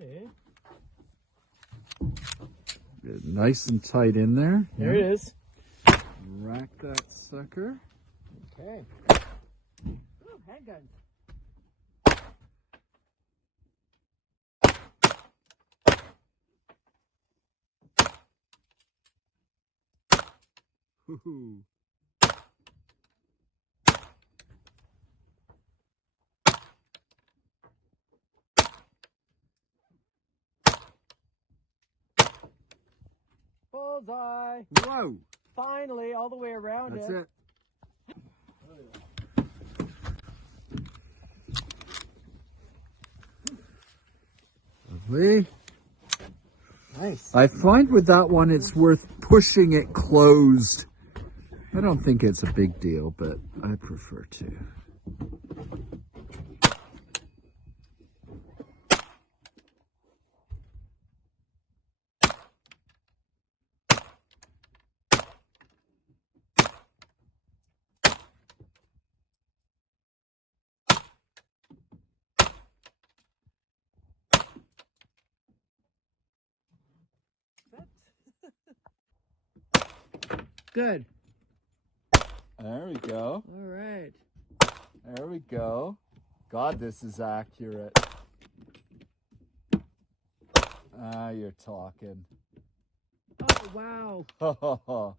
Okay. Get nice and tight in there. There it is. Rack that sucker. Okay. Ooh, handguns. Woohoo. Bullseye. Whoa! Finally, all the way around That's it. it. Lovely. Nice. I find with that one it's worth pushing it closed. I don't think it's a big deal, but I prefer to. Good. There we go. All right. There we go. God, this is accurate. Ah, you're talking. Oh, wow.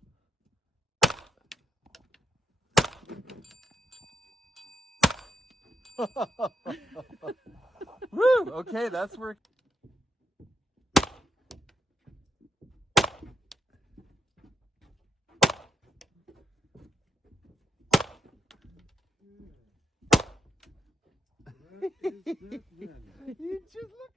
Woo! Okay, that's where. You just look.